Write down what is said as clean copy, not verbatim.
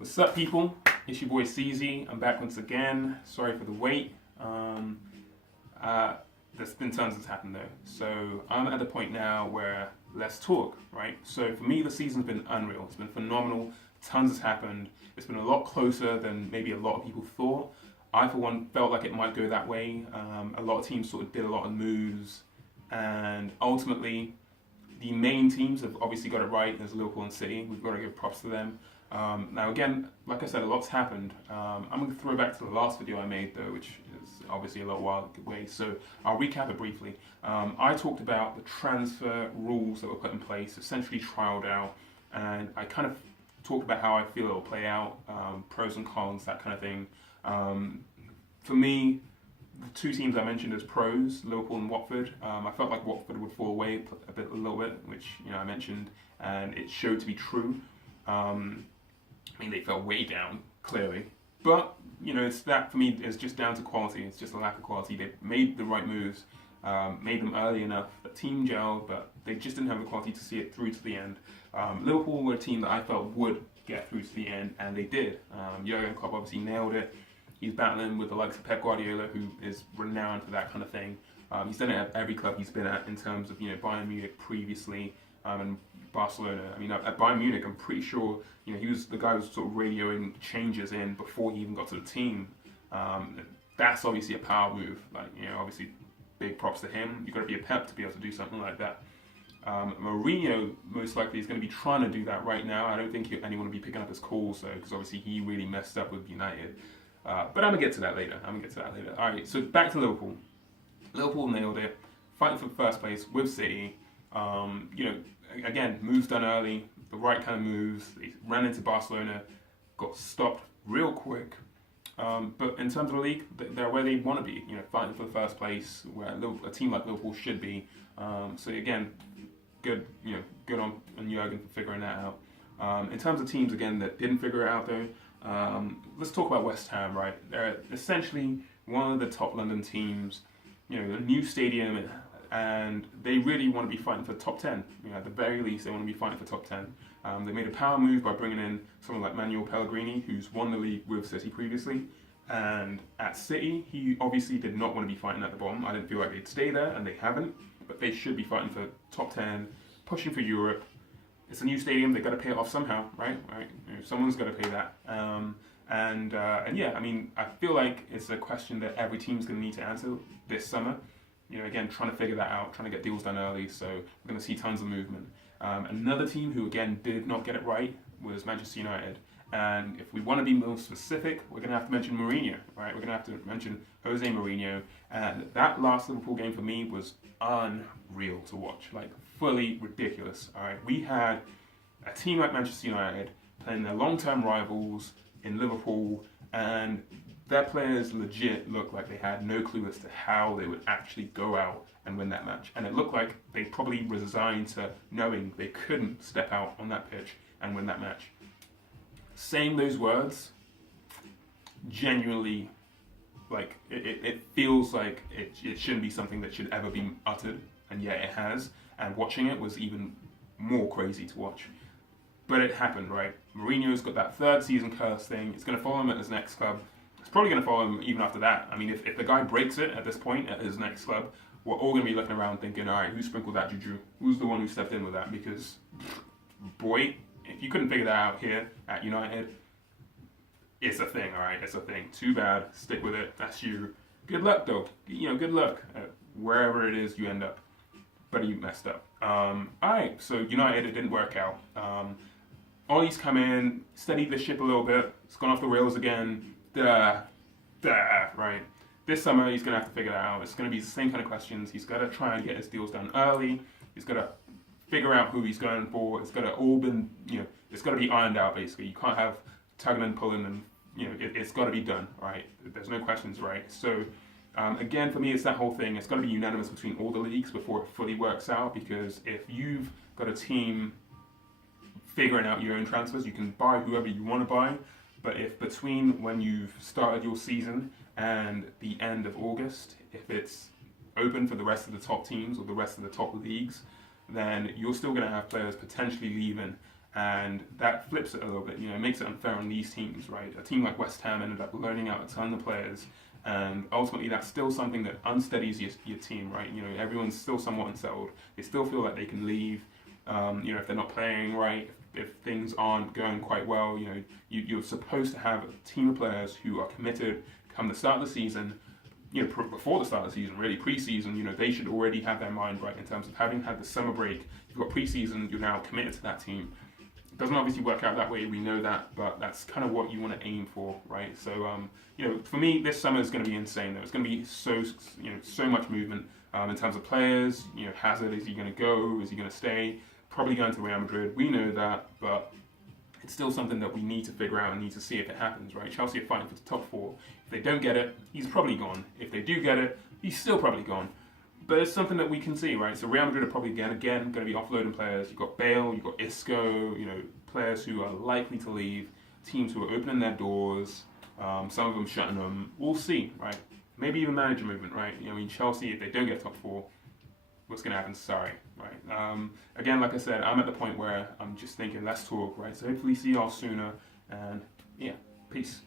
What's up, people? It's your boy CZ. I'm back once again. Sorry for the wait. There's been tons that's happened though. So I'm at the point now where let's talk, right? So for me, the season's been unreal. It's been phenomenal. Tons has happened. It's been a lot closer than maybe a lot of people thought. I, for one, felt like it might go that way. A lot of teams sort of did a lot of moves, and ultimately, the main teams have obviously got it right. There's Liverpool and City. We've got to give props to them. Now again, like I said, a lot's happened. I'm going to throw back to the last video I made though, which is obviously a little while away, so I'll recap it briefly. I talked about the transfer rules that were put in place, essentially trialed out, and I kind of talked about how I feel it'll play out, pros and cons, that kind of thing. For me, the two teams I mentioned as pros, Liverpool and Watford, I felt like Watford would fall away a little bit, which I mentioned, and it showed to be true. I mean, they fell way down, clearly. But, it's that, for me, is just down to quality. It's just a lack of quality. They made the right moves, made them early enough. The team gelled, but they just didn't have the quality to see it through to the end. Liverpool were a team that I felt would get through to the end, and they did. Jurgen Klopp obviously nailed it. He's battling with the likes of Pep Guardiola, who is renowned for that kind of thing. He's done it at every club he's been at in terms of, Bayern Munich previously, and Barcelona. I mean, at Bayern Munich, I'm pretty sure, he was the guy who was sort of radioing changes in before he even got to the team. That's obviously a power move. Obviously, big props to him. You've got to be a Pep to be able to do something like that. Mourinho most likely is going to be trying to do that right now. I don't think anyone will be picking up his calls, though, because obviously he really messed up with United. But I'm going to get to that later. All right, so back to Liverpool. Liverpool nailed it, fighting for first place with City. Again, moves done early, the right kind of moves. They ran into Barcelona, got stopped real quick. But in terms of the league, they're where they want to be. Fighting for the first place, where a team like Liverpool should be. So again, good on Jurgen for figuring that out. In terms of teams again that didn't figure it out though, let's talk about West Ham. Right, they're essentially one of the top London teams. A new stadium, and they really want to be fighting for top 10. At the very least, they want to be fighting for top 10. They made a power move by bringing in someone like Manuel Pellegrini, who's won the league with City previously. And at City, he obviously did not want to be fighting at the bottom. I didn't feel like they'd stay there, and they haven't. But they should be fighting for top 10, pushing for Europe. It's a new stadium. They've got to pay it off somehow, right? Someone's got to pay that. And yeah, I mean, I feel like it's a question that every team's going to need to answer this summer. Again, trying to figure that out, trying to get deals done early, so we're going to see tons of movement. Another team who, again, did not get it right was Manchester United. And if we want to be more specific, we're going to have to mention Mourinho, right? We're going to have to mention Jose Mourinho. And that last Liverpool game for me was unreal to watch, like fully ridiculous, all right? We had a team like Manchester United playing their long-term rivals in Liverpool, and their players legit looked like they had no clue as to how they would actually go out and win that match. And it looked like they probably resigned to knowing they couldn't step out on that pitch and win that match. Saying those words, genuinely, like, it feels like it shouldn't be something that should ever be uttered, and yet it has. And watching it was even more crazy to watch. But it happened, right? Mourinho's got that third season curse thing. It's going to follow him at his next club. It's probably going to follow him even after that. I mean, if the guy breaks it at this point at his next club, we're all going to be looking around thinking, all right, who sprinkled that juju? Who's the one who stepped in with that? Because, boy, if you couldn't figure that out here at United, it's a thing, all right? It's a thing. Too bad. Stick with it. That's you. Good luck, though. Good luck at wherever it is you end up. But you messed up. All right, so United, it didn't work out. Ollie's come in, steadied the ship a little bit. It's gone off the rails again. Right. This summer, he's going to have to figure that out. It's going to be the same kind of questions. He's got to try and get his deals done early. He's got to figure out who he's going for. It's got to all been, it's got to be ironed out, basically. You can't have tugging and pulling and, it's got to be done, right? There's no questions, right? So, again, for me, it's that whole thing. It's got to be unanimous between all the leagues before it fully works out, because if you've got a team figuring out your own transfers, you can buy whoever you want to buy. But if between when you've started your season and the end of August, if it's open for the rest of the top teams or the rest of the top leagues, then you're still going to have players potentially leaving And that flips it a little bit, you know, it makes it unfair on these teams, right? A team like West Ham ended up loaning out a ton of players, and ultimately that's still something that unsteadies your team, right? You know, everyone's still somewhat unsettled. They still feel like they can leave, you know, if they're not playing right, if things aren't going quite well. You know, you're supposed to have a team of players who are committed come the start of the season. You know, before the start of the season, really pre-season, you know, they should already have their mind right in terms of having had the summer break. You've got pre-season, you're now committed to that team. Doesn't obviously work out that way, we know that, but that's kind of what you want to aim for, right? So, you know, for me, this summer is going to be insane, though. It's going to be so much movement in terms of players. You know, Hazard, is he going to go? Is he going to stay? Probably going to Real Madrid. We know that, but it's still something that we need to figure out and need to see if it happens, right? Chelsea are fighting for the top four. If they don't get it, he's probably gone. If they do get it, he's still probably gone. But it's something that we can see, right? So Real Madrid are probably again going to be offloading players. You've got Bale, you've got Isco, you know, players who are likely to leave, teams who are opening their doors, some of them shutting them. We'll see, right? Maybe even manager movement, right? You know, I mean, Chelsea, if they don't get top four, what's going to happen? Sorry, right? Again, like I said, I'm at the point where I'm just thinking, let's talk, right? So hopefully see y'all sooner, and yeah, peace.